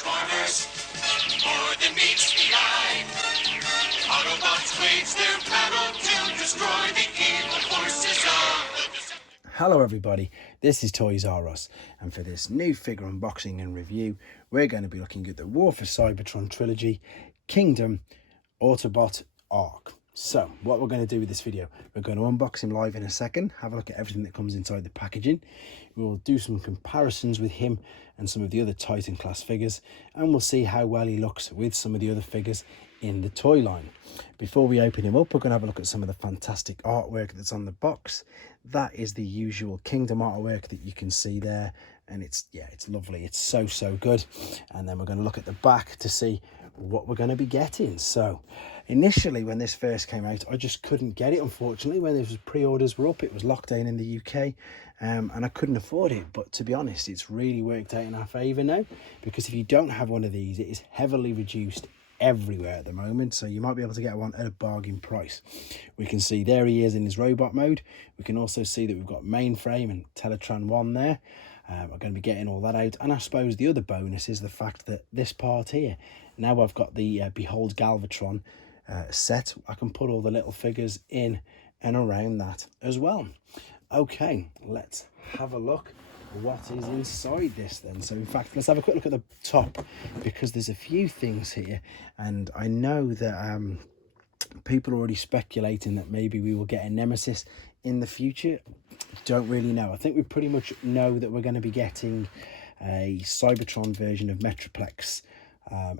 Transformers, more than meets the eye. Autobots wage their battle to destroy the evil forces of the... Hello everybody, this is Toys R Us, and for this new figure unboxing and review, we're going to be looking at the War for Cybertron trilogy, Kingdom, Autobot, Arc. So, what we're going to do with this video, we're going to unbox him live in a second, have a look at everything that comes inside the packaging. We'll do some comparisons with him and some of the other Titan class figures, and we'll see how well he looks with some of the other figures in the toy line. Before we open him up, we're going to have a look at some of the fantastic artwork that's on the box. That is the usual Kingdom artwork that you can see there, and it's lovely. It's so good. And then we're going to look at the back to see what we're going to be getting. So initially, when this first came out, I just couldn't get it, unfortunately. When those pre-orders were up, it was locked down in the UK, and I couldn't afford it. But to be honest, it's really worked out in our favour now, because if you don't have one of these, it is heavily reduced everywhere at the moment, so you might be able to get one at a bargain price. We can see there he is in his robot mode. We can also see that we've got Mainframe and Teletran 1 there. We're going to be getting all that out, and I suppose the other bonus is the fact that this part here, now I've got the Behold Galvatron set, I can put all the little figures in and around that as well. Okay, let's have a look what is inside this then. So in fact, let's have a quick look at the top, because there's a few things here, and I know that people are already speculating that maybe we will get a Nemesis in the future. Don't really know. I think we pretty much know that we're going to be getting a Cybertron version of Metroplex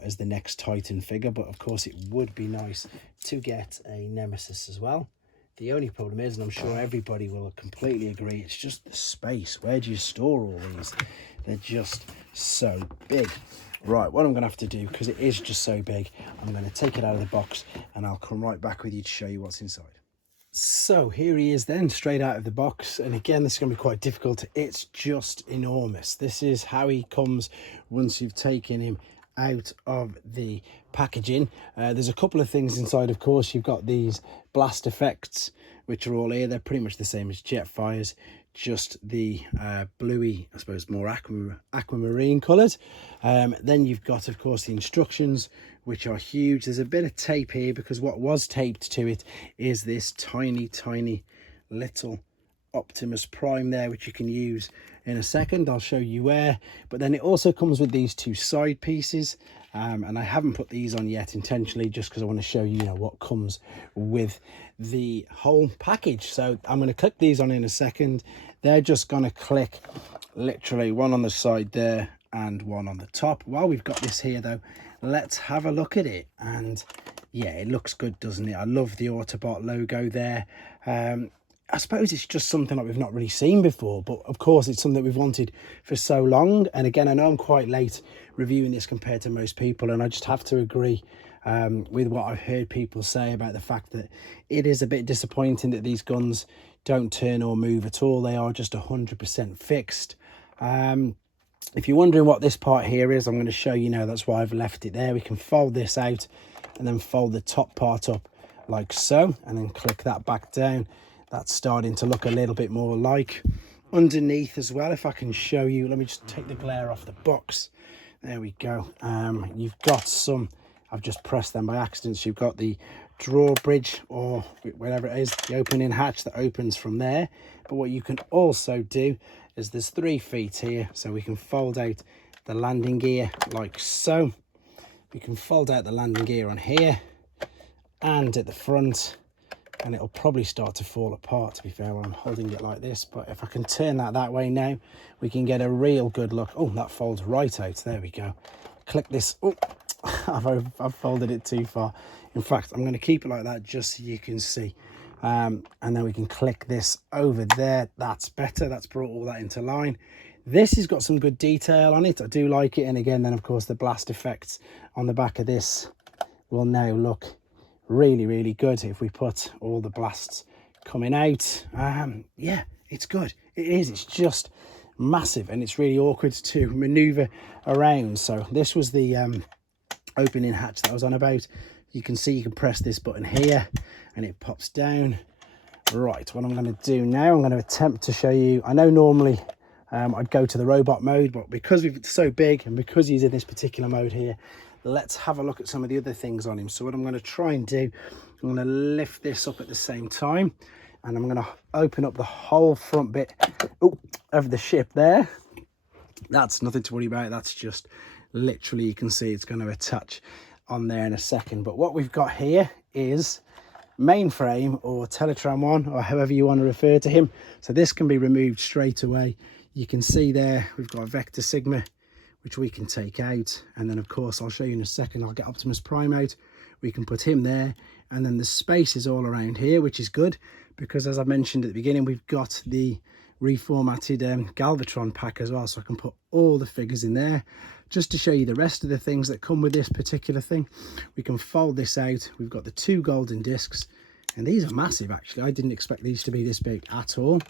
as the next Titan figure, but of course it would be nice to get a Nemesis as well. The only problem is, and I'm sure everybody will completely agree, it's just the space. Where do you store all these? They're just so big. Right, what I'm going to have to do, because it is just so big, I'm going to take it out of the box and I'll come right back with you to show you what's inside. So here he is then, straight out of the box, and again this is going to be quite difficult. It's just enormous. This is how he comes once you've taken him out of the packaging. There's a couple of things inside. Of course, you've got these blast effects, which are all here. They're pretty much the same as Jetfire's, just the bluey, I suppose, more aquamarine coloured. Then you've got, of course, the instructions, which are huge. There's a bit of tape here, because what was taped to it is this tiny little Optimus Prime there, which you can use in a second. I'll show you where. But then it also comes with these two side pieces, and I haven't put these on yet intentionally, just because I want to show you, what comes with the whole package. So I'm going to click these on in a second. They're just going to click literally one on the side there and one on the top. While we've got this here though, let's have a look at it. And yeah, it looks good, doesn't it? I love the Autobot logo there. I suppose it's just something that we've not really seen before, but of course it's something that we've wanted for so long. And again, I know I'm quite late reviewing this compared to most people, and I just have to agree with what I've heard people say about the fact that it is a bit disappointing that these guns don't turn or move at all. They are just 100% fixed. If you're wondering what this part here is, I'm going to show you now. That's why I've left it there. We can fold this out and then fold the top part up like so, and then click that back down. That's starting to look a little bit more like underneath as well. If I can show you, let me just take the glare off the box. There we go. You've got some, I've just pressed them by accident. So you've got the drawbridge, or whatever it is, the opening hatch that opens from there. But what you can also do is there's 3 feet here, so we can fold out the landing gear like so. We can fold out the landing gear on here and at the front, and it'll probably start to fall apart, to be fair, when I'm holding it like this. But if I can turn that way now, we can get a real good look. Oh, that folds right out. There we go. Click this. Oh, I've folded it too far. In fact, I'm going to keep it like that just so you can see. And then we can click this over there. That's better. That's brought all that into line. This has got some good detail on it. I do like it. And again, then, of course, the blast effects on the back of this will now look really good if we put all the blasts coming out. Yeah, it's good. It is. It's just massive, and it's really awkward to maneuver around. So this was the opening hatch that I was on about. You can see you can press this button here and it pops down. Right, what I'm going to do now, I'm going to attempt to show you. I know normally I'd go to the robot mode, but because it's so big and because he's in this particular mode here, let's have a look at some of the other things on him. So what I'm going to try and do, I'm going to lift this up at the same time, and I'm going to open up the whole front bit of the ship there. That's nothing to worry about. That's just literally, you can see it's going to attach on there in a second. But what we've got here is Mainframe or Teletran 1, or however you want to refer to him. So this can be removed straight away. You can see there we've got a Vector Sigma, which we can take out, and then of course I'll show you in a second, I'll get Optimus Prime out. We can put him there, and then the space is all around here, which is good because, as I mentioned at the beginning, we've got the reformatted Galvatron pack as well, so I can put all the figures in there. Just to show you the rest of the things that come with this particular thing, we can fold this out. We've got the 2 golden discs, and these are massive actually. I didn't expect these to be this big at all.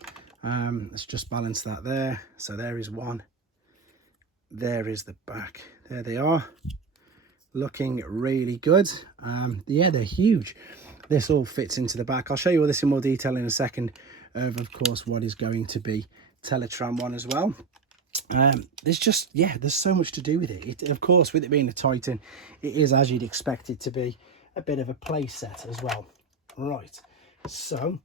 Let's just balance that there. So there is one, there is the back, there they are, looking really good. Yeah, they're huge. This all fits into the back. I'll show you all this in more detail in a second, of course what is going to be Teletran 1 as well. There's just, yeah, there's so much to do with it. Of course, with it being a Titan, it is, as you'd expect it to be, a bit of a play set as well. Right, so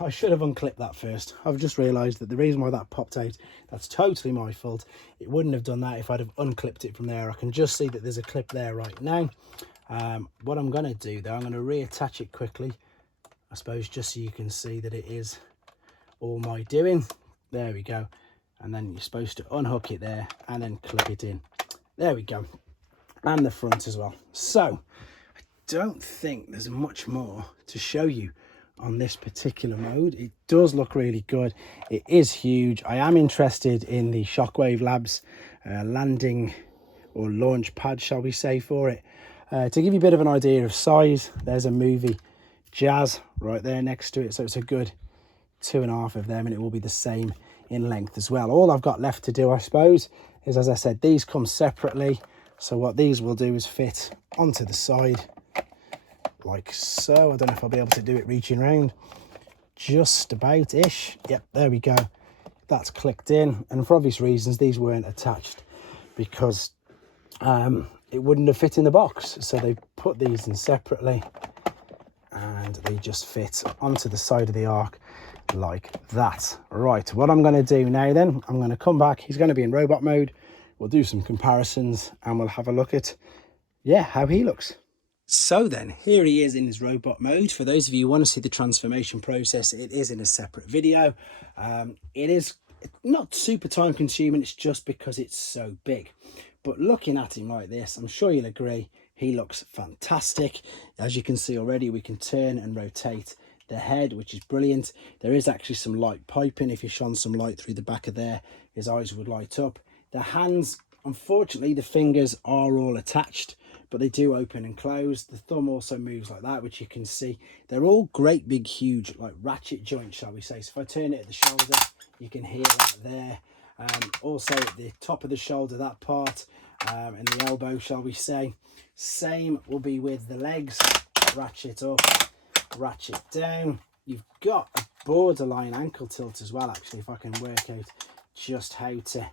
I should have unclipped that first. I've just realised that the reason why that popped out, that's totally my fault. It wouldn't have done that if I'd have unclipped it from there. I can just see that there's a clip there right now. What I'm going to do though, I'm going to reattach it quickly, I suppose, just so you can see that it is all my doing. There we go. And then you're supposed to unhook it there and then clip it in. There we go. And the front as well. So I don't think there's much more to show you on this particular mode. It does look really good. It is huge. I am interested in the Shockwave Labs landing or launch pad, shall we say, for it. To give you a bit of an idea of size, there's a movie Jazz right there next to it. So it's a good 2.5 of them, and it will be the same in length as well. All I've got left to do, I suppose, is, as I said, these come separately. So what these will do is fit onto the side like so. I don't know if I'll be able to do it reaching around. Just about ish. Yep, there we go. That's clicked in, and for obvious reasons these weren't attached because it wouldn't have fit in the box, so they put these in separately and they just fit onto the side of the Ark like that. Right, what I'm going to do now then, I'm going to come back. He's going to be in robot mode. We'll do some comparisons and we'll have a look at, yeah, how he looks. So then, here he is in his robot mode. For those of you who want to see the transformation process, it is in a separate video. It is not super time consuming, it's just because it's so big. But looking at him like this, I'm sure you'll agree, he looks fantastic. As you can see already, we can turn and rotate the head, which is brilliant. There is actually some light piping. If you shone some light through the back of there, his eyes would light up. The hands, unfortunately, the fingers are all attached, but they do open and close. The thumb also moves like that, which you can see. They're all great big huge like ratchet joints, shall we say. So if I turn it at the shoulder, you can hear that there. Also at the top of the shoulder, that part, and the elbow, shall we say. Same will be with the legs. Ratchet up, ratchet down. You've got a borderline ankle tilt as well, actually, if I can work out just how to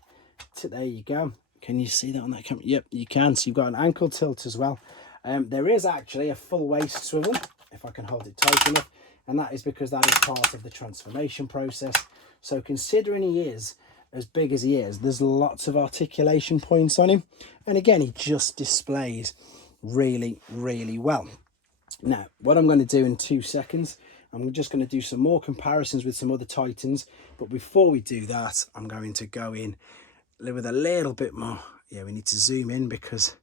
there you go. Can you see that on that camera? Yep, you can. So you've got an ankle tilt as well. There is actually a full waist swivel, if I can hold it tight enough, and that is because that is part of the transformation process. So considering he is as big as he is, there's lots of articulation points on him, and again, he just displays really, really well. Now, what I'm going to do in 2 seconds, I'm just going to do some more comparisons with some other Titans, but before we do that, I'm going to go in with a little bit more. Yeah, we need to zoom in because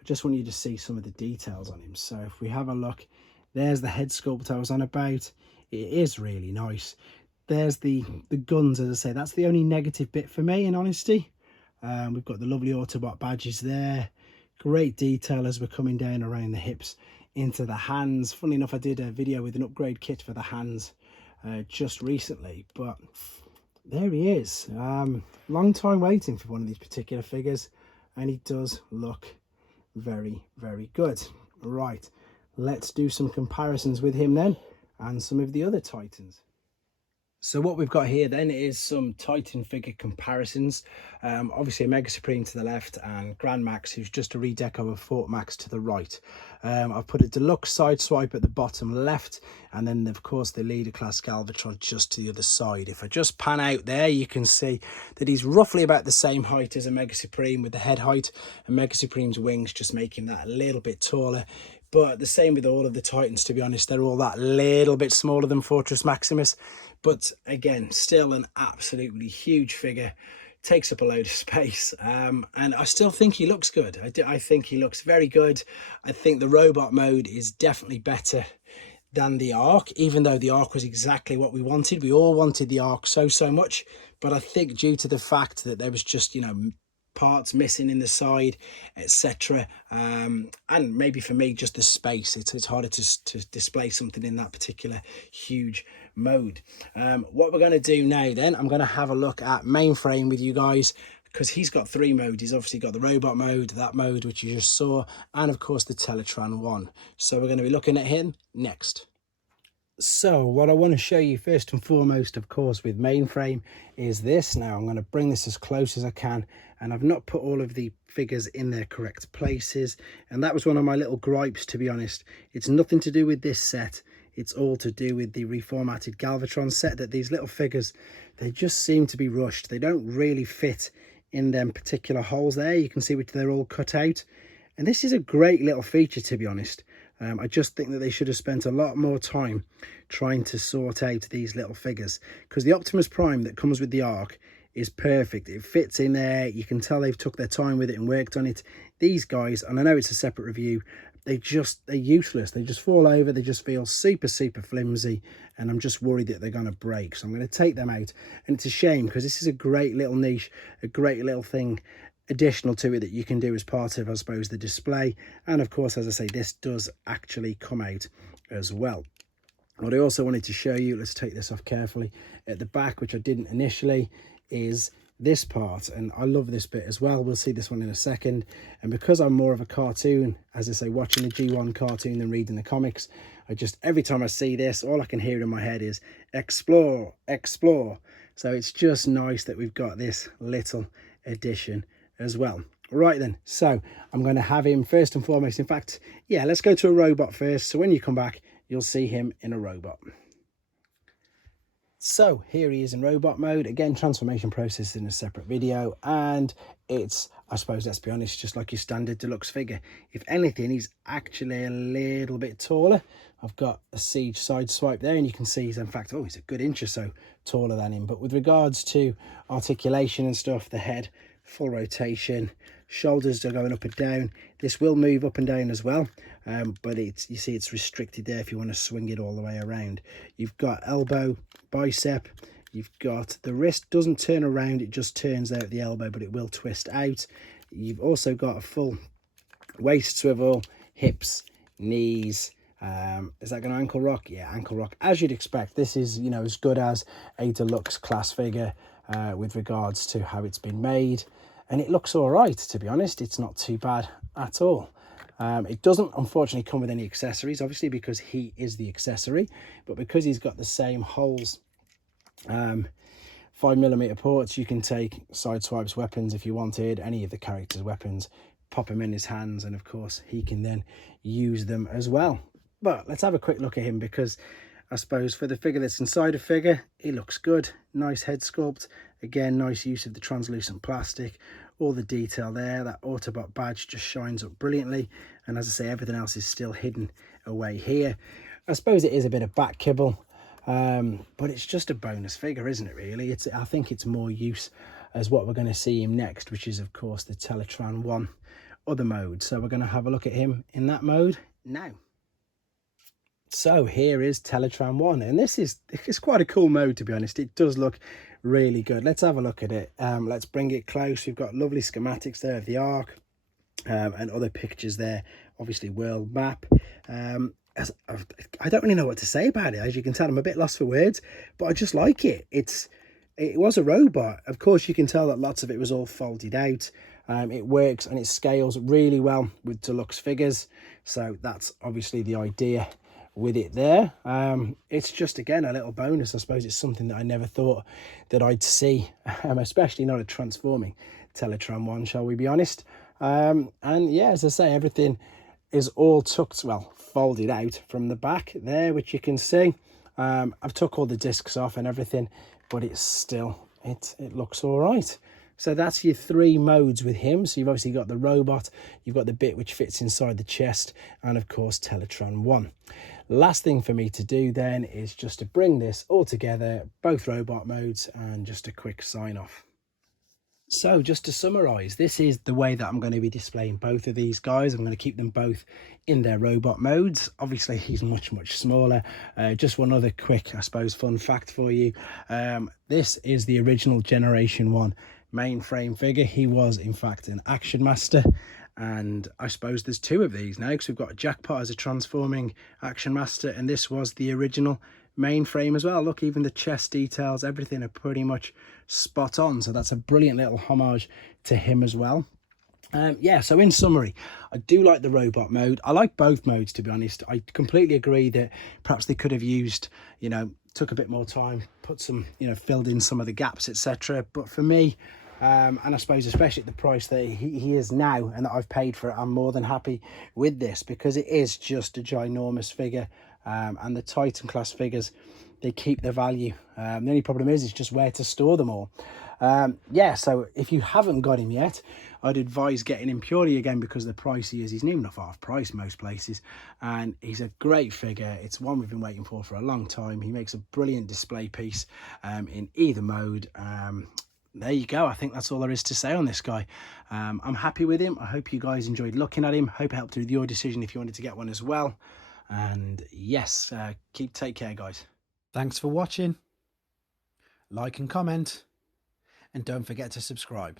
I just want you to see some of the details on him. So if we have a look, there's the head sculpt I was on about. It is really nice. There's the guns, as I say, that's the only negative bit for me, in honesty. We've got the lovely Autobot badges there. Great detail as we're coming down around the hips into the hands. Funnily enough, I did a video with an upgrade kit for the hands just recently, but there he is. Long time waiting for one of these particular figures, and he does look very, very good. Right, let's do some comparisons with him then and some of the other Titans. So what we've got here then is some Titan figure comparisons. Obviously a Mega Supreme to the left and Grand Max, who's just a redeco of Fort Max, to the right. I've put a deluxe side swipe at the bottom left, and then of course the leader class Galvatron just to the other side. If I just pan out there, you can see that he's roughly about the same height as a Mega Supreme, with the head height and Mega Supreme's wings just making that a little bit taller. But the same with all of the Titans, to be honest. They're all that little bit smaller than Fortress Maximus. But again, still an absolutely huge figure. Takes up a load of space. And I still think he looks good. I think he looks very good. I think the robot mode is definitely better than the Ark, even though the Ark was exactly what we wanted. We all wanted the Ark so much. But I think due to the fact that there was just, you know, parts missing in the side, etc., and maybe for me just the space, it's harder to display something in that particular huge mode. What we're going to do now then, I'm going to have a look at Mainframe with you guys, because he's got 3 modes. He's obviously got the robot mode, that mode which you just saw, and of course the Teletran one. So we're going to be looking at him next. So what I want to show you first and foremost, of course, with Mainframe is this. Now I'm going to bring this as close as I can, and I've not put all of the figures in their correct places, and that was one of my little gripes, to be honest. It's nothing to do with this set, it's all to do with the reformatted Galvatron set, that these little figures, they just seem to be rushed. They don't really fit in them particular holes there. You can see which they're all cut out, and this is a great little feature, to be honest. I just think that they should have spent a lot more time trying to sort out these little figures, because the Optimus Prime that comes with the Ark is perfect. It fits in there. You can tell they've took their time with it and worked on it. These guys, and I know it's a separate review, they're useless. They just fall over. They just feel super flimsy, and I'm just worried that they're going to break. So I'm going to take them out, and it's a shame, because this is a great little niche, a great little thing additional to it that you can do as part of, I suppose, the display. And of course, as I say, this does actually come out as well. What I also wanted to show you, let's take this off carefully, at the back, which I didn't initially, is this part, and I love this bit as well. We'll see this one in a second. And because I'm more of a cartoon, as I say, watching the G1 cartoon than reading the comics, I just, every time I see this, all I can hear in my head is explore, explore. So it's just nice that we've got this little addition as well. Right then, so I'm going to have him first and foremost. In fact, yeah, let's go to a robot first, so when you come back you'll see him in a robot. So here he is in robot mode. Again, transformation process in a separate video, and it's, I suppose, let's be honest, just like your standard deluxe figure. If anything, he's actually a little bit taller. I've got a Siege side swipe there, and you can see he's, in fact, oh, he's a good inch or so taller than him. But with regards to articulation and stuff, the head, full rotation, shoulders are going up and down. This will move up and down as well, but it's, you see it's restricted there if you want to swing it all the way around. You've got elbow, bicep, you've got the wrist, doesn't turn around, it just turns out the elbow, but it will twist out. You've also got a full waist swivel, hips, knees. Is that going to ankle rock? Yeah, ankle rock, as you'd expect. This is, you know, as good as a deluxe class figure with regards to how it's been made, and it looks all right, to be honest. It's not too bad at all. It doesn't unfortunately come with any accessories, obviously, because he is the accessory, but because he's got the same holes, 5mm ports, you can take side swipes, weapons if you wanted, any of the characters' weapons, pop them in his hands, and of course he can then use them as well. But let's have a quick look at him, because I suppose for the figure that's inside a figure, he looks good. Nice head sculpt. Again, nice use of the translucent plastic. All the detail there. That Autobot badge just shines up brilliantly. And as I say, everything else is still hidden away here. I suppose it is a bit of back kibble, but it's just a bonus figure, isn't it, really? I think it's more use as what we're going to see him next, which is, of course, the Teletran 1 other mode. So we're going to have a look at him in that mode now. So here is Teletran 1, and it's quite a cool mode, to be honest. It does look really good. Let's have a look at it. Let's bring it close. We've got lovely schematics there of the Ark, and other pictures there, obviously world map. I don't really know what to say about it. As you can tell, I'm a bit lost for words, but I just like it. It was a robot. Of course, you can tell that lots of it was all folded out. It works and it scales really well with deluxe figures, so that's obviously the idea with it there. It's just, again, a little bonus. I suppose it's something that I never thought that I'd see, especially not a transforming Teletran one, shall we be honest. And yeah, as I say, everything is all tucked, well, folded out from the back there, which you can see. I've took all the discs off and everything, but it's still, it looks all right. So that's your 3 modes with him. So you've obviously got the robot, you've got the bit which fits inside the chest, and of course Teletran 1. Last thing for me to do then is just to bring this all together, both robot modes, and just a quick sign off. So just to summarise, this is the way that I'm going to be displaying both of these guys. I'm going to keep them both in their robot modes. Obviously, he's much smaller. Just one other quick, I suppose, fun fact for you. This is the original Generation 1 Mainframe figure. He was, in fact, an Action Master. And I suppose there's 2 of these now, because we've got Jackpot as a transforming Action Master, and this was the original Mainframe as well. Look, even the chest details, everything are pretty much spot on. So that's a brilliant little homage to him as well. Yeah, so in summary, I do like the robot mode. I like both modes, to be honest. I completely agree that perhaps they could have used, you know, took a bit more time, put some, you know, filled in some of the gaps, etc. But for me, and I suppose especially at the price that he is now and that I've paid for it, I'm more than happy with this, because it is just a ginormous figure. And the Titan class figures, they keep their value. The only problem is just where to store them all. Yeah, so if you haven't got him yet, I'd advise getting him purely, again, because of the price he is. He's even off half price most places, and he's a great figure. It's one we've been waiting for a long time. He makes a brilliant display piece in either mode. There you go. I think that's all there is to say on this guy. I'm happy with him. I hope you guys enjoyed looking at him. Hope it helped with your decision if you wanted to get one as well. And yes, take care, guys. Thanks for watching. Like and comment, and don't forget to subscribe.